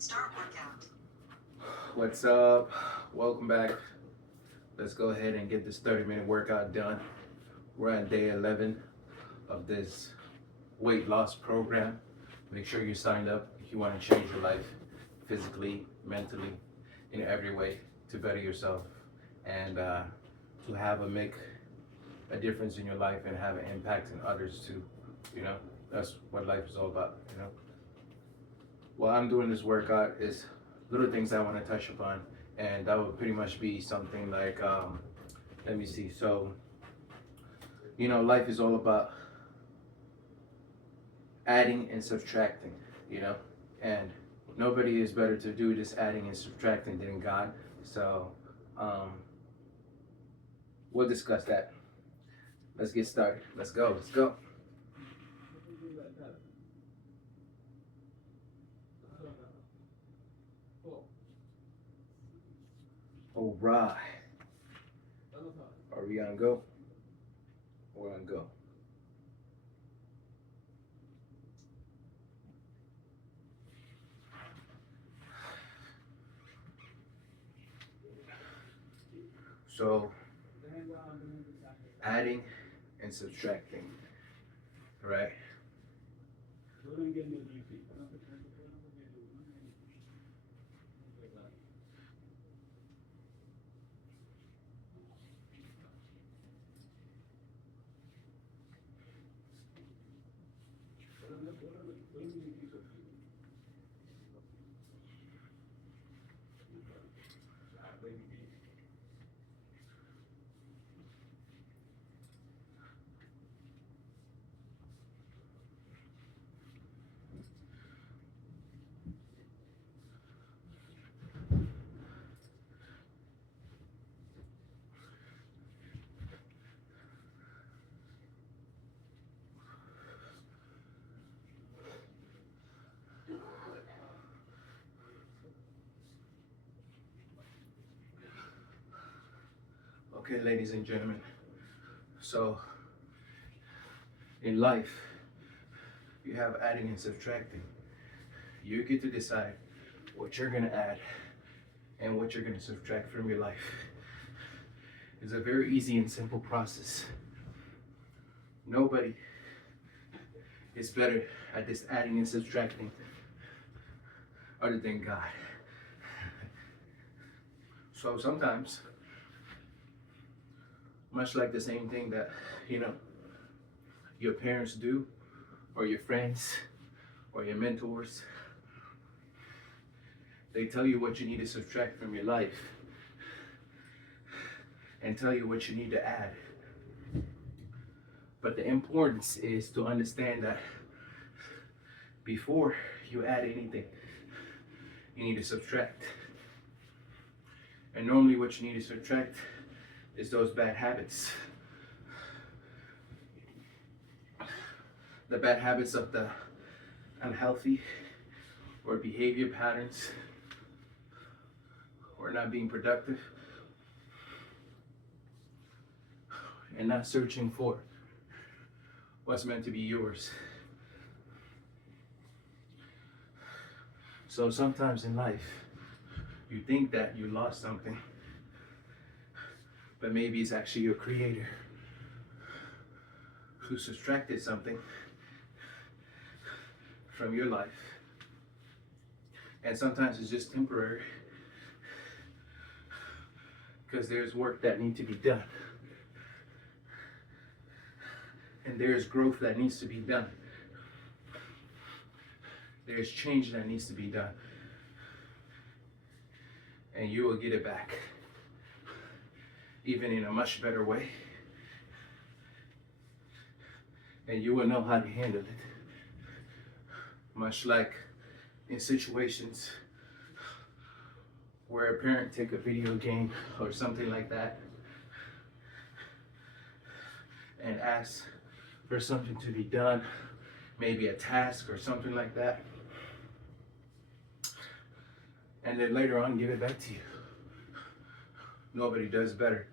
Start workout. What's up? Welcome back. Let's go ahead and get this 30-minute workout done. We're on day 11 of this weight loss program. Make sure you signed up if you want to change your life physically, mentally, in every way to better yourself and to have a difference in your life and have an impact in others too. You know, that's what life is all about. While I'm doing this workout is little things I want to touch upon, and that would pretty much be something like, let me see. So, life is all about adding and subtracting, you know, and nobody is better to do this adding and subtracting than God. So, um, we'll discuss that. Let's get started. Let's go. Let's go. All right. Are we on go? We're on go. So, adding and subtracting, right? Okay, ladies and gentlemen. So, in life, you have adding and subtracting. You get to decide what you're going to add and what you're going to subtract from your life. It's a very easy and simple process. Nobody is better at this adding and subtracting other than God. So sometimes, much like the same thing that, your parents do, or your friends, or your mentors, they tell you what you need to subtract from your life and tell you what you need to add. But the importance is to understand that before you add anything, you need to subtract. And normally what you need to subtract is those bad habits. The bad habits of the unhealthy or behavior patterns or not being productive and not searching for what's meant to be yours. So sometimes in life, you think that you lost something, but maybe it's actually your creator who subtracted something from your life. And sometimes it's just temporary because there's work that needs to be done. And there's growth that needs to be done. There's change that needs to be done. And you will get it back, even in a much better way. And you will know how to handle it. Much like in situations where a parent take a video game or something like that and ask for something to be done, maybe a task or something like that, and then later on give it back to you. Nobody does better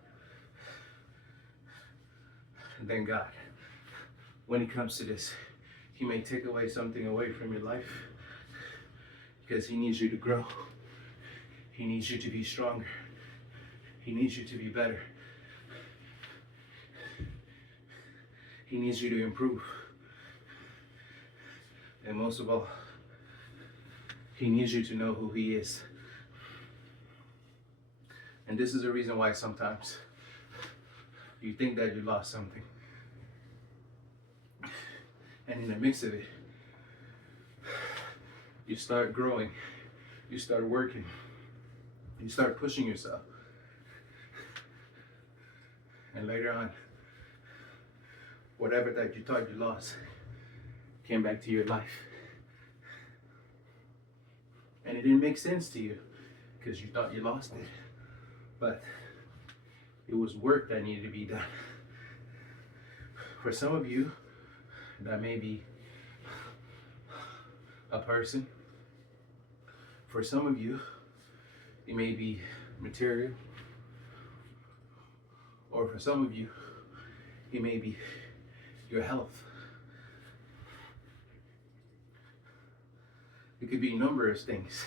than God. When it comes to this, He may take away something away from your life. because he needs you to grow. He needs you to be stronger. He needs you to be better. He needs you to improve. And most of all, he needs you to know who he is. And this is the reason why sometimes you think that you lost something. And in the mix of it, you start growing, you start working, you start pushing yourself. And later on, whatever that you thought you lost came back to your life. And it didn't make sense to you because you thought you lost it. But it was work that needed to be done. For some of you, that may be a person. For some of you, it may be material. Or for some of you, it may be your health. It could be a number of things.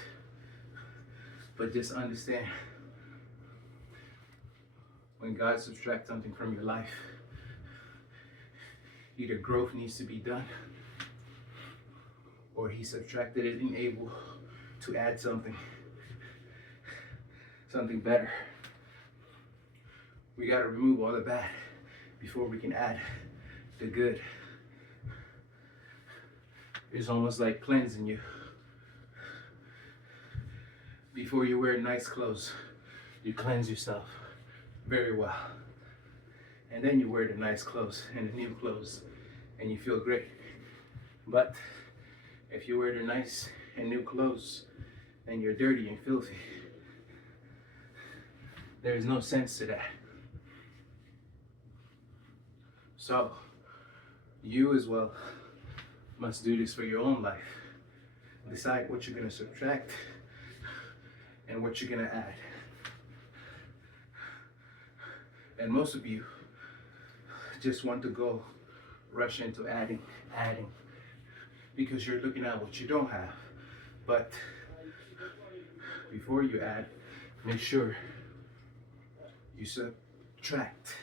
But just understand, when God subtracts something from your life, either growth needs to be done, or he subtracted it and able to add something better. We got to remove all the bad before we can add the good. It's almost like cleansing you. Before you wear nice clothes, you cleanse yourself very well. And then you wear the nice clothes and the new clothes and you feel great. But if you wear the nice and new clothes and you're dirty and filthy, there's no sense to that. So, you as well must do this for your own life. Decide what you're going to subtract and what you're going to add. And most of you just want to go rush into adding, because you're looking at what you don't have. But before you add, make sure you subtract.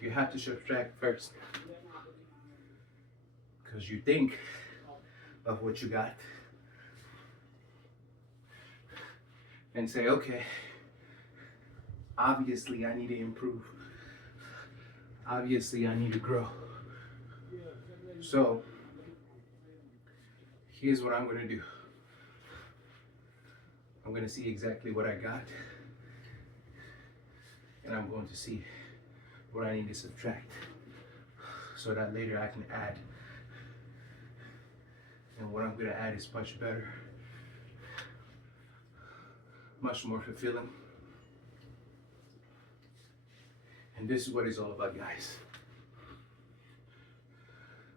You have to subtract first, because you think of what you got and say, okay, obviously I need to improve. Obviously I need to grow. So here's what I'm going to do. I'm going to see exactly what I got, and I'm going to see what I need to subtract so that later I can add. And what I'm going to add is much better, much more fulfilling. And this is what it's all about, guys.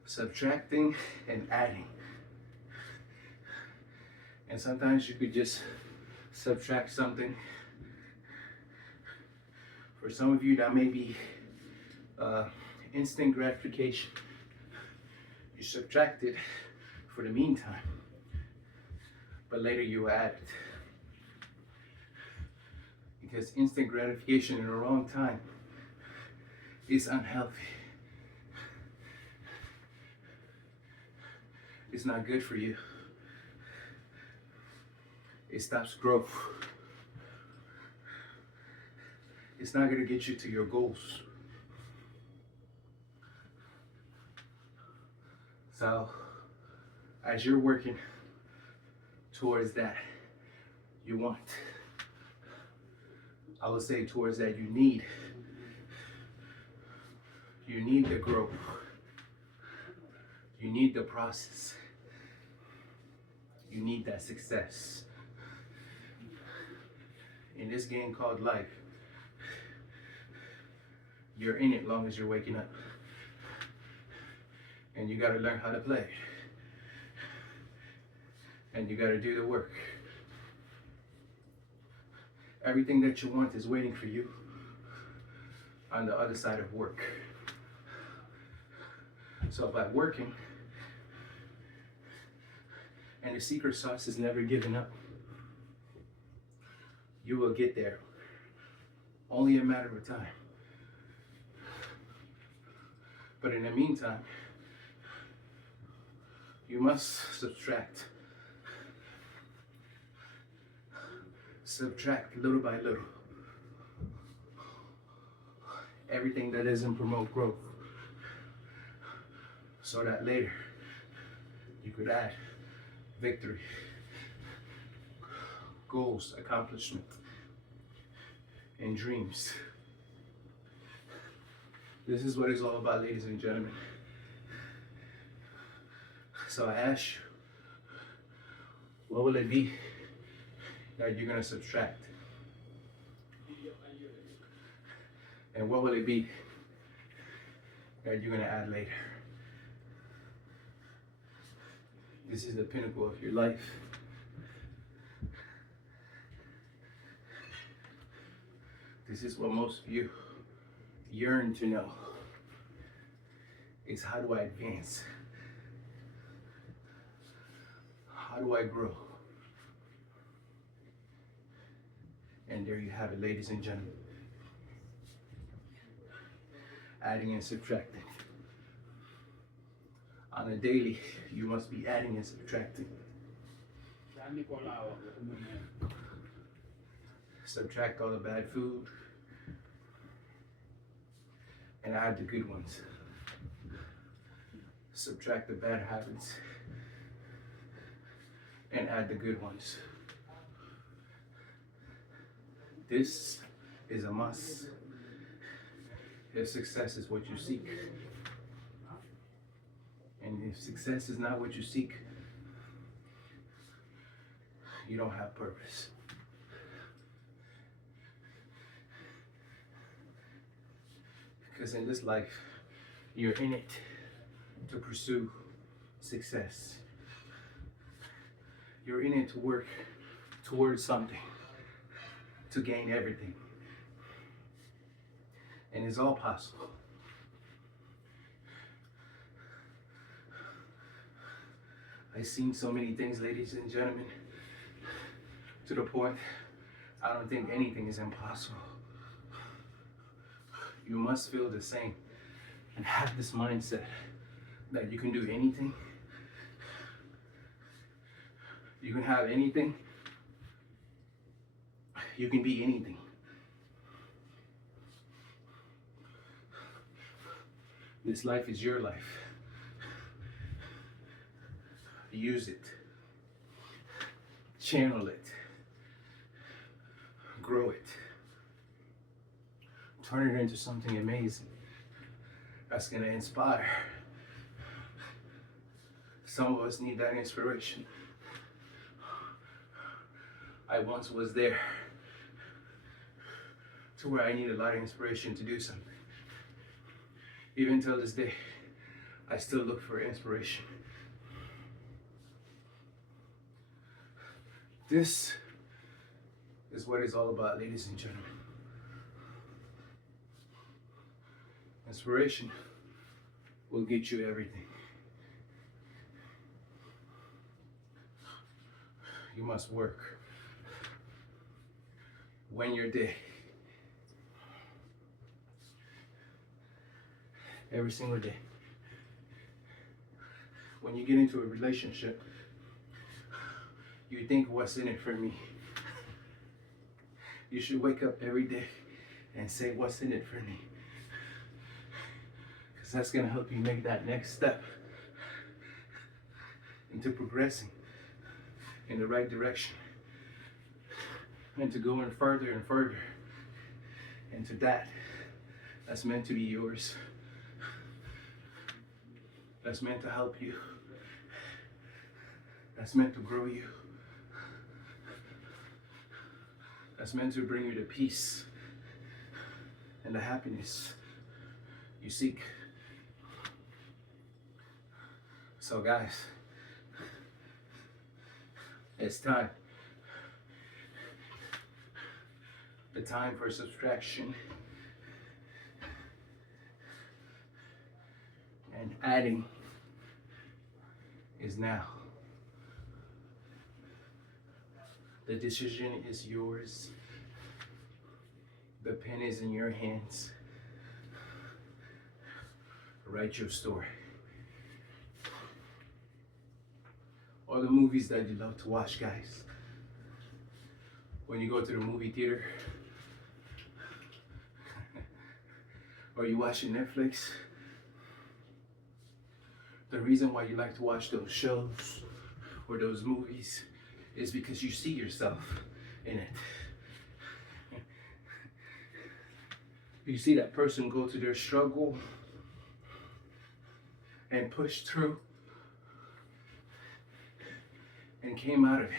Subtracting and adding. And sometimes you could just subtract something. For some of you, that may be instant gratification. You subtract it for the meantime, but later you add it. Because instant gratification in the wrong time is unhealthy. It's not good for you. It stops growth. It's not going to get you to your goals. So, as you're working towards that you want, I would say towards that you need the growth. You need the process. You need that success. In this game called life, you're in it long as you're waking up. And you gotta learn how to play. And you gotta do the work. Everything that you want is waiting for you on the other side of work. So by working, And the secret sauce is never giving up. You will get there. Only a matter of time. But in the meantime, you must subtract. Subtract little by little. Everything that doesn't promote growth. So that later, you could add victory, goals, accomplishment, and dreams. This is what it's all about, ladies and gentlemen. So I ask you, what will it be that you're gonna subtract? And what will it be that you're gonna add later? This is the pinnacle of your life. This is what most of you yearn to know. Is how do I advance? How do I grow? And there you have it, ladies and gentlemen. Adding and subtracting. On a daily, you must be adding and subtracting. Subtract all the bad food and add the good ones. Subtract the bad habits and add the good ones. This is a must if success is what you seek. And if success is not what you seek, you don't have purpose. Because in this life, you're in it to pursue success. You're in it to work towards something, to gain everything. And it's all possible. I've seen so many things, ladies and gentlemen, to the point I don't think anything is impossible. You must feel the same and have this mindset that you can do anything. You can have anything. You can be anything. This life is your life. Use it. Channel it. Grow it. Turn it into something amazing that's going to inspire. Some of us need that inspiration. I once was there to where I need a lot of inspiration to do something. Even till this day, I still look for inspiration. This is what it's all about, ladies and gentlemen. Inspiration will get you everything. You must work. Win your day. Every single day. When you get into a relationship, you think, what's in it for me? You should wake up every day and say, what's in it for me? Because that's going to help you make that next step into progressing in the right direction and to going further and further into that's meant to be yours. That's meant to help you. That's meant to grow you. That's meant to bring you the peace and the happiness you seek. So guys, it's time. The time for subtraction and adding is now. The decision is yours. The pen is in your hands. Write your story. Or the movies that you love to watch, guys. When you go to the movie theater, or you watching Netflix, the reason why you like to watch those shows or those movies is because you see yourself in it. You see that person go to their struggle and push through and came out of it.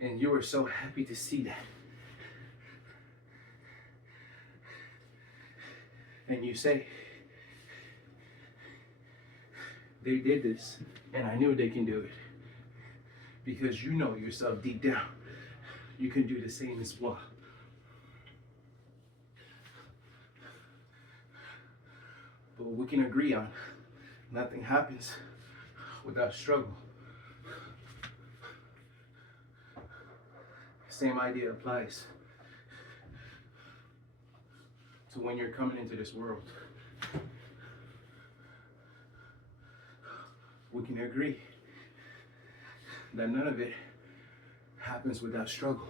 And you were so happy to see that. And you say, they did this, and I knew they can do it. Because you know yourself deep down, you can do the same as well. But we can agree on, nothing happens without struggle. Same idea applies to when you're coming into this world. We can agree that none of it happens without struggle.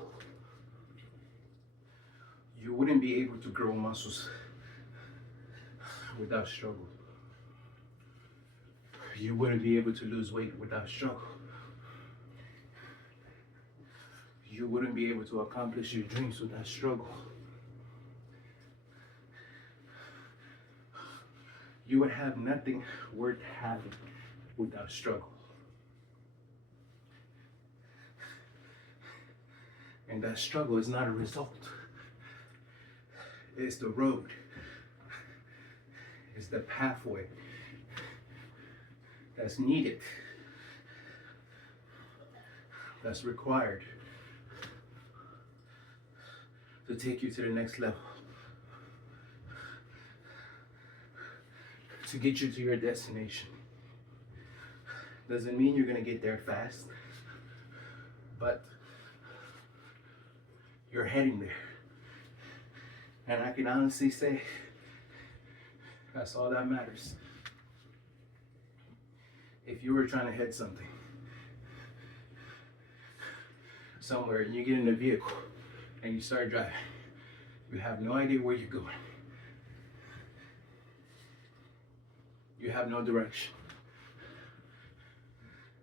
You wouldn't be able to grow muscles without struggle. You wouldn't be able to lose weight without struggle. You wouldn't be able to accomplish your dreams without struggle. You would have nothing worth having without struggle. And that struggle is not a result. It's the road. It's the pathway that's needed, that's required to take you to the next level, to get you to your destination. Doesn't mean you're gonna get there fast, but you're heading there. And I can honestly say, that's all that matters. If you were trying to head somewhere and you get in a vehicle and you start driving, you have no idea where you're going. You have no direction.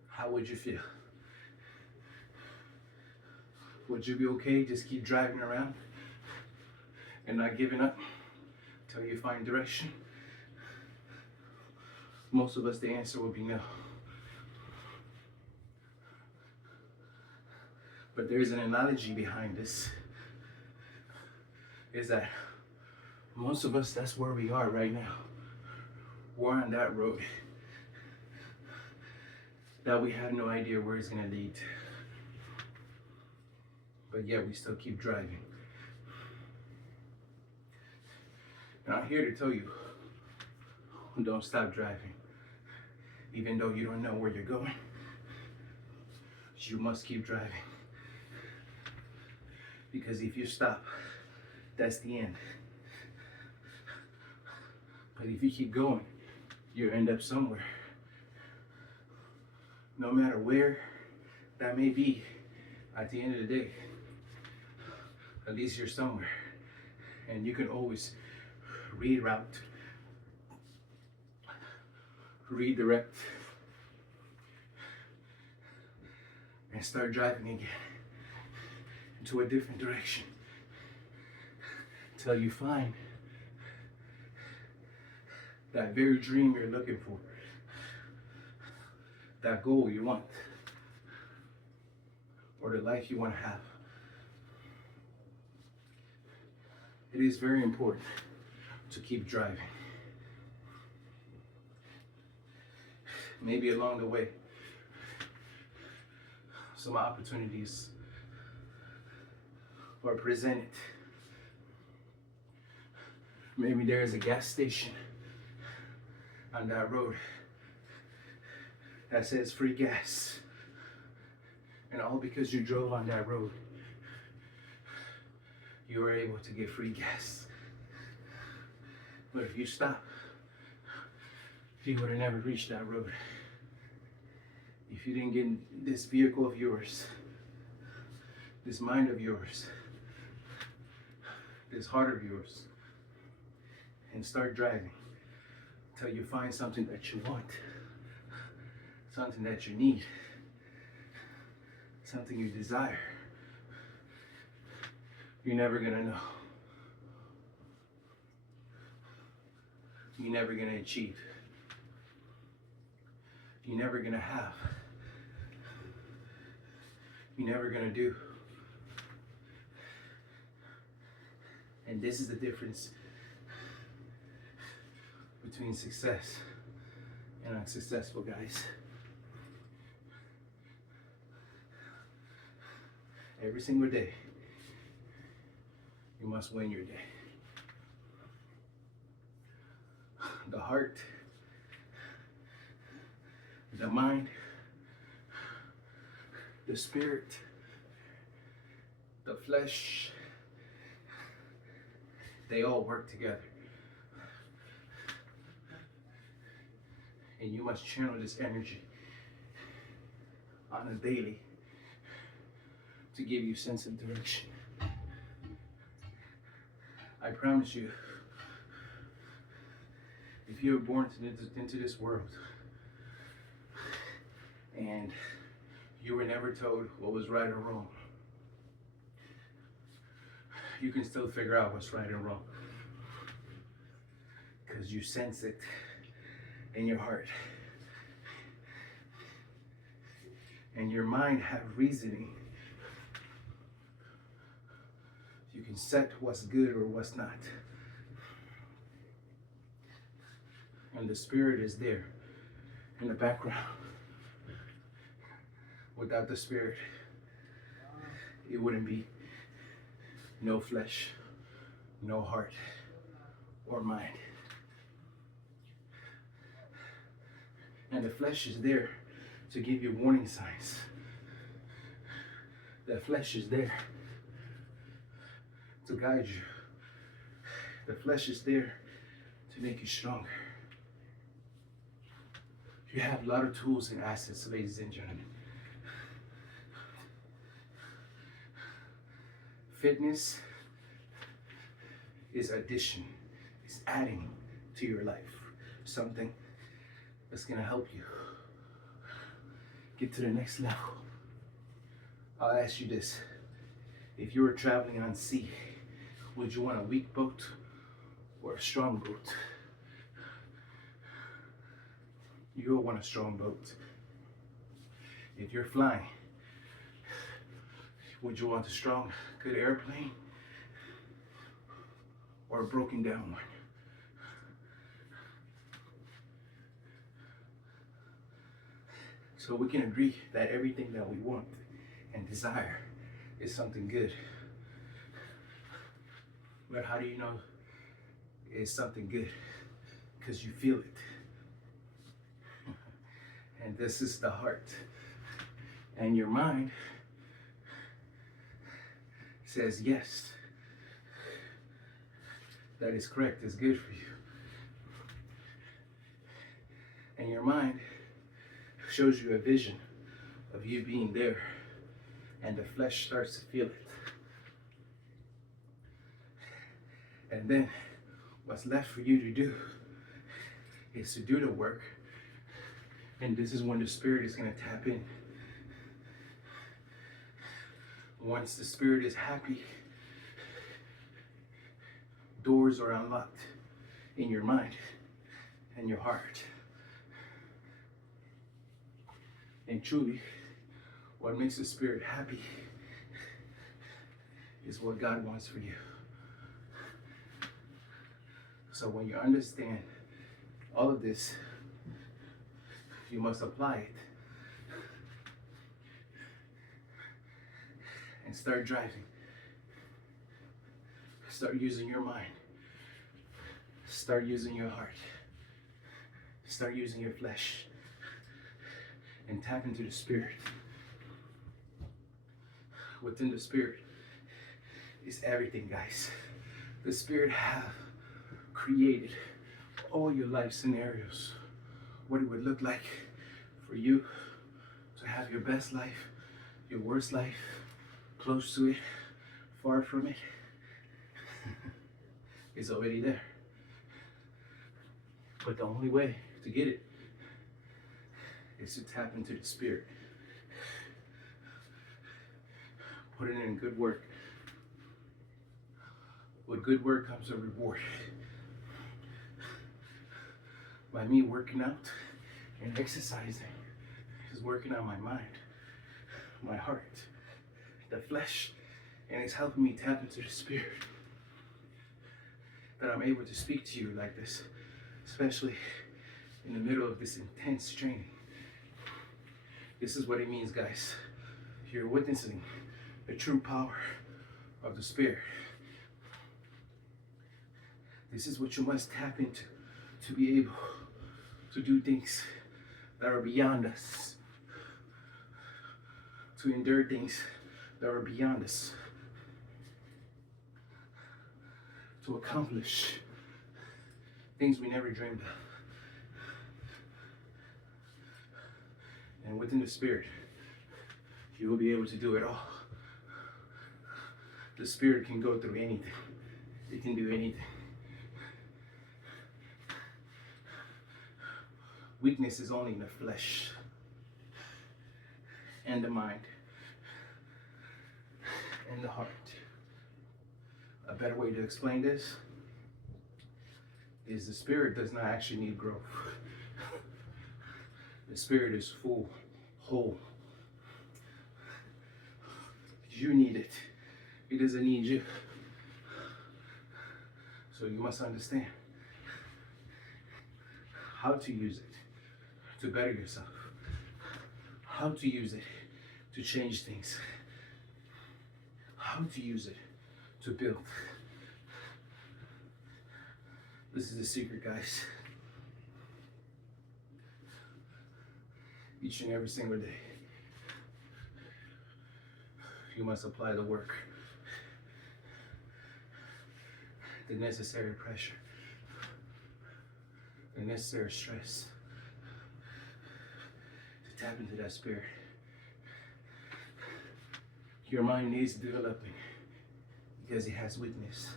How would you feel? Would you be okay just keep driving around and not giving up until you find direction? Most of us, the answer would be no. But there's an analogy behind this, is that most of us, that's where we are right now. We're on that road that we have no idea where it's gonna lead. But yet we still keep driving. And I'm here to tell you, don't stop driving. Even though you don't know where you're going, you must keep driving. Because if you stop, that's the end. But if you keep going, you'll end up somewhere. No matter where that may be, at the end of the day, at least you're somewhere. And you can always reroute, redirect, and start driving again into a different direction till you find that very dream you're looking for, that goal you want, or the life you want to have. It is very important to keep driving. Maybe along the way, some opportunities are presented. Maybe there is a gas station on that road that says free gas And all because you drove on that road, you were able to get free gas. But if you stop, you would have never reached that road. If you didn't get in this vehicle of yours, this mind of yours, this heart of yours, and start driving until you find something that you want, something that you need, something you desire, you're never gonna know. You're never gonna achieve. You're never gonna have. You're never gonna do. And this is the difference between success and unsuccessful guys. Every single day, you must win your day. The heart, the mind, the spirit, the flesh, they all work together. And you must channel this energy on a daily to give you sense of direction. I promise you, if you were born into this world and you were never told what was right or wrong, you can still figure out what's right and wrong because you sense it in your heart. And your mind have reasoning. You can set what's good or what's not. And the spirit is there in the background. Without the spirit, it wouldn't be no flesh, no heart or mind. And the flesh is there to give you warning signs. The flesh is there to guide you. The flesh is there to make you stronger. You have a lot of tools and assets, ladies and gentlemen. Fitness is addition, it's adding to your life. Something that's gonna help you get to the next level. I'll ask you this. If you were traveling on sea, would you want a weak boat or a strong boat? You'll want a strong boat. If you're flying, would you want a strong, good airplane or a broken down one? So we can agree that everything that we want and desire is something good. But how do you know it's something good? Because you feel it. And this is the heart. And your mind says yes. That is correct, it's good for you. And your mind shows you a vision of you being there, and the flesh starts to feel it. And then what's left for you to do is to do the work, and this is when the spirit is going to tap in. Once the spirit is happy, doors are unlocked in your mind and your heart. And truly, what makes the spirit happy is what God wants for you. So when you understand all of this, you must apply it and start driving. Start using your mind. Start using your heart. Start using your flesh. And tap into the spirit. within the spirit is everything, guys. The spirit have created all your life scenarios, what it would look like for you to have your best life, your worst life, close to it, far from it. It's already there. But the only way to get it is to tap into the spirit. Put it in good work. With good work comes a reward. By me working out and exercising is working on my mind, my heart, the flesh, and it's helping me tap into the spirit. That I'm able to speak to you like this, especially in the middle of this intense training. This is what it means, guys. You're witnessing the true power of the spirit. This is what you must tap into to be able to do things that are beyond us, to endure things that are beyond us, to accomplish things we never dreamed of. And within the spirit, you will be able to do it all. The spirit can go through anything. It can do anything. Weakness is only in the flesh and the mind and the heart. A better way to explain this is the spirit does not actually need growth. The spirit is full, whole. You need it. It doesn't need you. So you must understand how to use it to better yourself, how to use it to change things, how to use it to build. This is the secret, guys. Each and every single day, you must apply the work, the necessary pressure, the necessary stress to tap into that spirit. Your mind needs developing because it has weakness.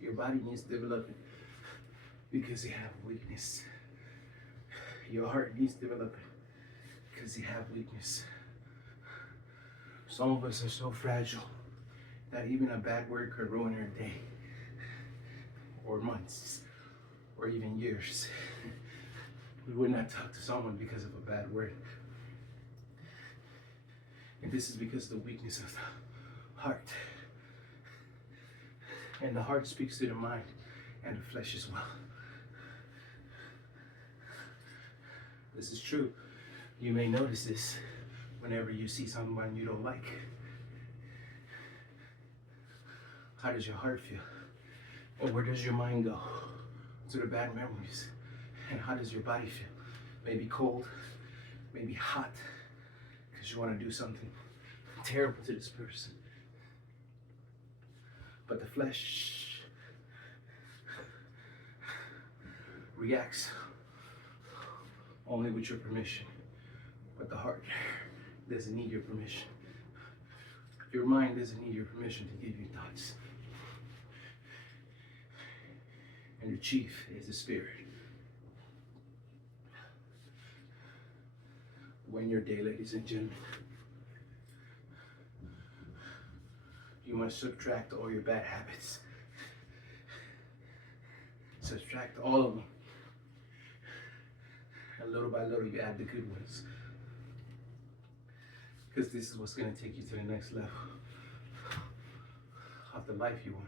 Your body needs developing because it has weakness. Your heart needs developing because you have weakness. Some of us are so fragile that even a bad word could ruin our day, or months, or even years. We would not talk to someone because of a bad word. And this is because of the weakness of the heart. And the heart speaks to the mind and the flesh as well. This is true. You may notice this whenever you see someone you don't like. How does your heart feel? And where does your mind go? To the bad memories. And how does your body feel? Maybe cold, maybe hot, because you want to do something terrible to this person. But the flesh reacts only with your permission. But the heart doesn't need your permission. Your mind doesn't need your permission to give you thoughts. And the chief is the spirit. When your day, ladies and gentlemen, you must subtract all your bad habits. Subtract all of them. And little by little, you add the good ones. Because this is what's going to take you to the next level of the life you want.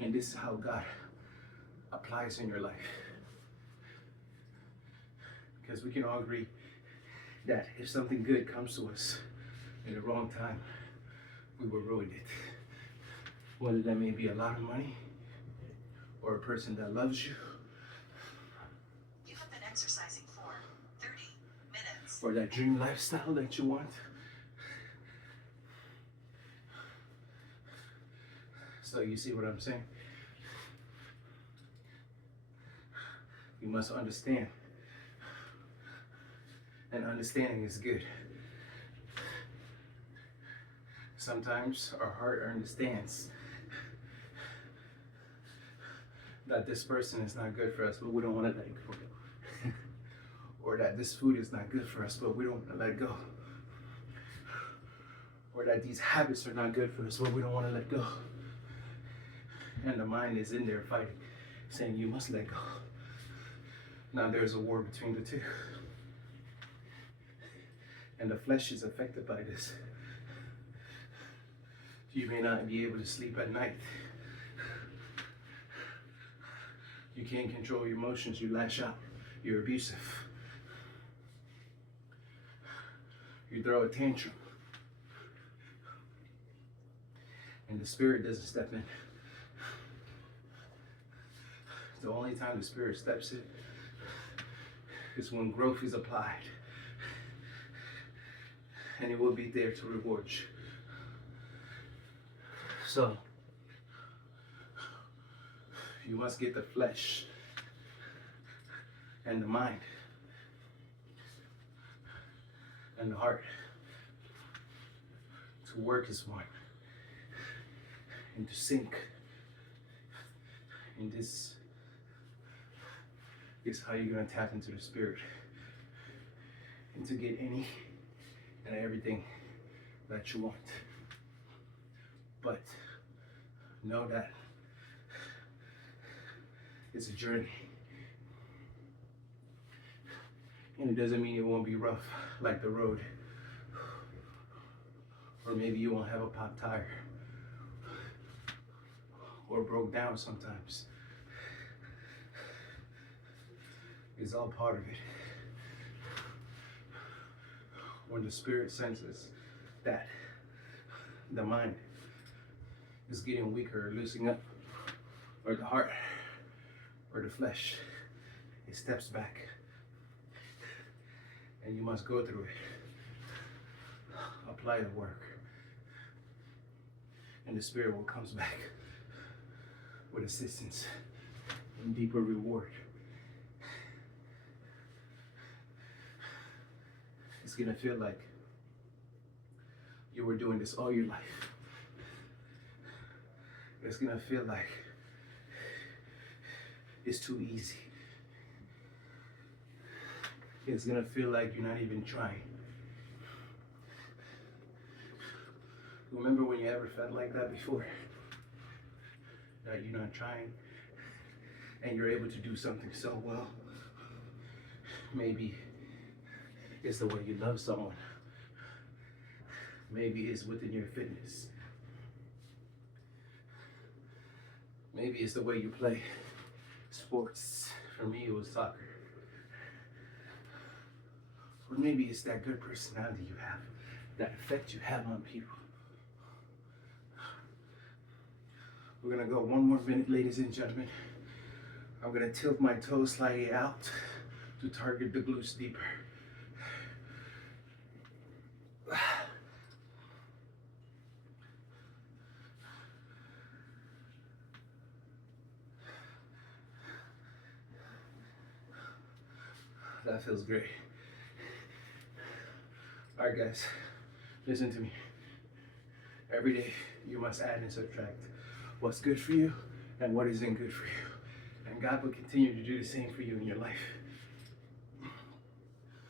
And this is how God applies in your life. Because we can all agree that if something good comes to us in the wrong time, we will ruin it. Whether that may be a lot of money or a person that loves you. You have been exercising for 30 minutes. or that dream lifestyle that you want. So you see what I'm saying? You must understand. And understanding is good. Sometimes our heart understands that this person is not good for us, but we don't want to let go. Or that this food is not good for us, but we don't want to let go. Or that these habits are not good for us, but we don't want to let go. And the mind is in there fighting, saying you must let go. Now there's a war between the two. And the flesh is affected by this. You may not be able to sleep at night. You can't control your emotions, you lash out, you're abusive. You throw a tantrum. And the spirit doesn't step in. The only time the spirit steps in is when growth is applied. And it will be there to reward you. So, you must get the flesh and the mind and the heart to work as one and to sync. And this is how you're going to tap into the spirit and to get any and everything that you want. But know that it's a journey. And it doesn't mean it won't be rough like the road. Or maybe you won't have a popped tire. Or broke down sometimes. It's all part of it. When the spirit senses that the mind is getting weaker or loosening up, or the heart or the flesh, it steps back. And you must go through it. Apply the work. And the spirit will come back with assistance and deeper reward. It's gonna feel like you were doing this all your life. It's gonna feel like it's too easy. It's gonna feel like you're not even trying. Remember when you ever felt like that before? That you're not trying and you're able to do something so well? Maybe it's the way you love someone. Maybe it's within your fitness. Maybe it's the way you play sports. For me, it was soccer. Or maybe it's that good personality you have, that effect you have on people. We're gonna go one more minute, ladies and gentlemen. I'm gonna tilt my toes slightly out to target the glutes deeper. That feels great. All right, guys, listen to me. Every day, you must add and subtract what's good for you and what isn't good for you. And God will continue to do the same for you in your life.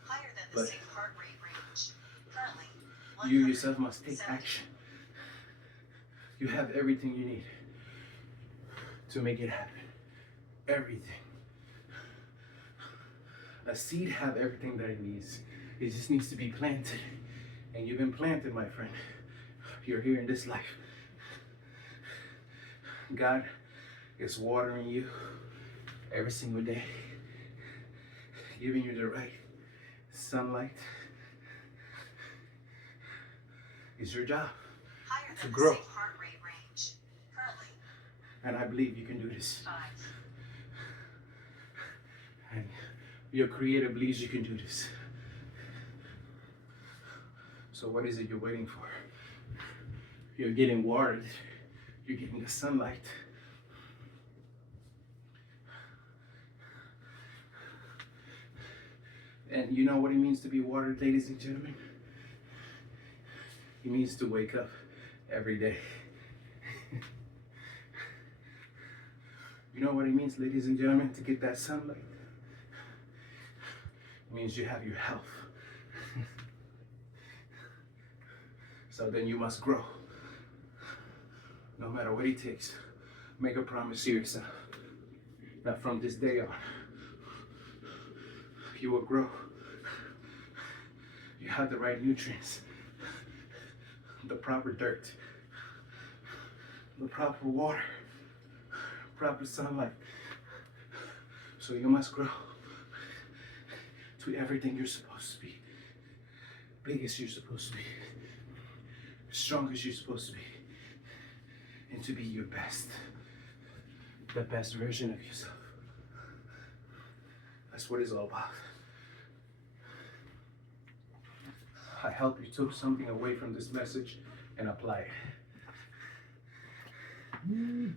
Higher than the safe heart rate range. Currently, you yourself must take action. You have everything you need to make it happen. Everything. A seed have everything that it needs. It just needs to be planted. And you've been planted, my friend. You're here in this life. God is watering you every single day, giving you the right sunlight. It's your job to grow. Safe heart rate range. Currently. And I believe you can do this. 5. And your creator believes you can do this. So what is it you're waiting for? You're getting watered. You're getting the sunlight. And you know what it means to be watered, ladies and gentlemen? It means to wake up every day. You know what it means, ladies and gentlemen, to get that sunlight? It means you have your health. So then you must grow. No matter what it takes, make a promise to yourself that from this day on, you will grow. You have the right nutrients, the proper dirt, the proper water, proper sunlight. So you must grow to everything you're supposed to be, biggest you're supposed to be, strongest you're supposed to be, and to be your best, the best version of yourself. That's what it's all about. I hope you took something away from this message and apply it.